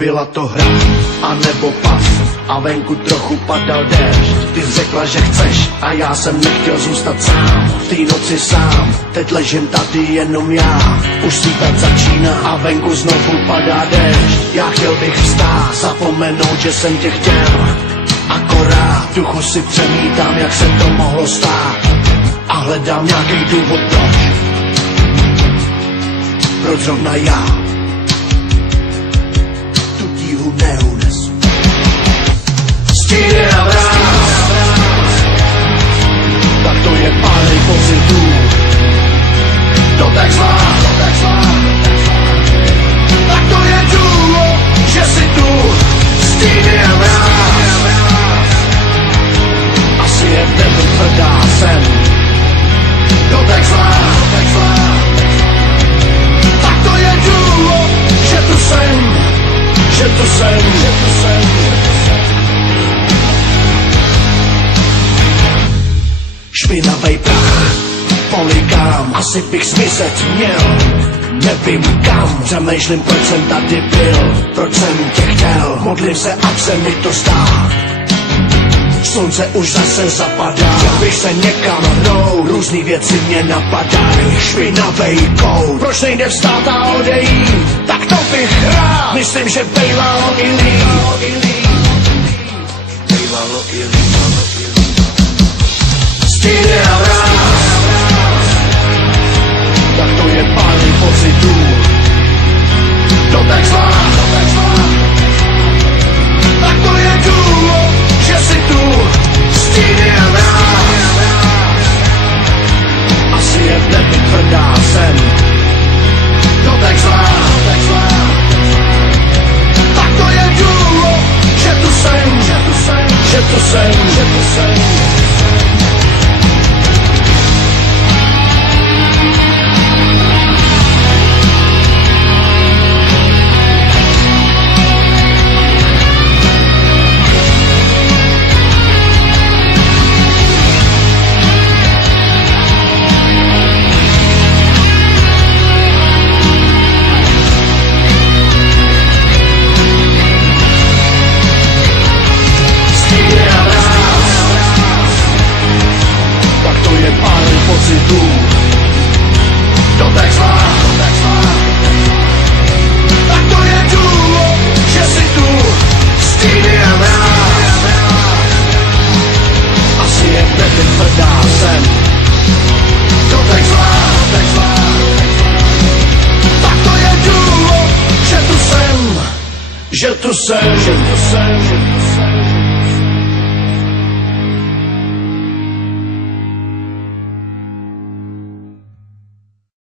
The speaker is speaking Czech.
Byla to hra, anebo pas, a venku trochu padal déšť. Ty jsi řekla, že chceš, a já jsem nechtěl zůstat sám. V té noci sám, teď ležím tady jenom já. Už svítat začíná a venku znovu padá déšť. Já chtěl bych vstát, zapomenout, že jsem tě chtěl. Akorát v duchu si přemítám, jak se to mohlo stát. A hledám nějaký důvod proč. Proč zrovna já tu tíhu neunesu. Stíny a mráz, tak to je pálej pocitů. To tak zlá, tak to je důvod, že si tu. Stíny a mráz, asi je v tebe tvrdá sen. To tak zlá, tak to je důvod, že tu jsem, že tu jsem. Špinavej prach, polikám, asi bych zmizet měl. Nevím kam, přemýšlím, proč jsem tady byl, proč jsem tě chtěl. Modlím se, ať se mi to stá. Slunce už zase zapadá, chtěl bych se někam hnout, různý věci mě napadají. Špinavej kout, proč nejde vstát a odejít, tak to bych rád. Myslím, že bejvalo i líp. Stíny a mráz, tak to je pálný pocitů. To tak zlá, tak to je důvod, že si tu. Stíny a mráz, asi je v nebi tvrdá sen. To tak zlá, tak to je důvod, že tu jsem, že tu jsem. To tak zlá, tak to je důvod, že si tu. Stíny a mráz, asi je v nebi tvrdá sen. To tak zlá, tak to je důvod, že tu jsem, že tu jsem.